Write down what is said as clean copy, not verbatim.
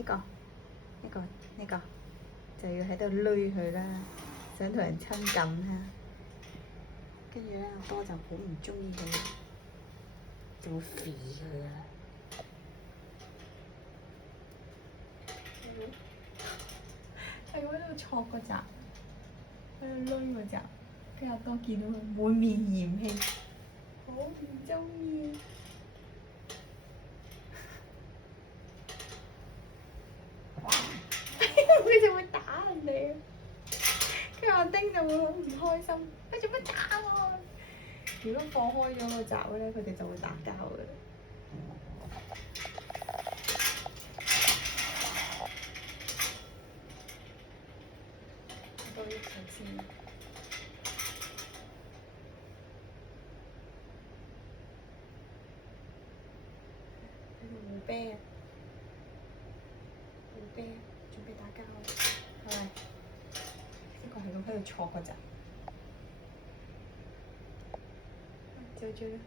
呢個呢個就要喺度攣佢啦，想同人親近啦。跟住咧，阿多就好唔中意佢，就會肥佢啦。喺嗰度戳嗰隻，喺度攣嗰隻，跟住阿多見到佢滿面嫌棄，好唔中意。佢就會打人哋，跟住阿丁就會好唔開心。你做乜打我？如果放開咗個閘咧，佢哋就會打交嘅。多啲頭先。護啤啊！護啤，準備打交啦！係咪？呢個係咁喺度戳嗰陣，追追啦！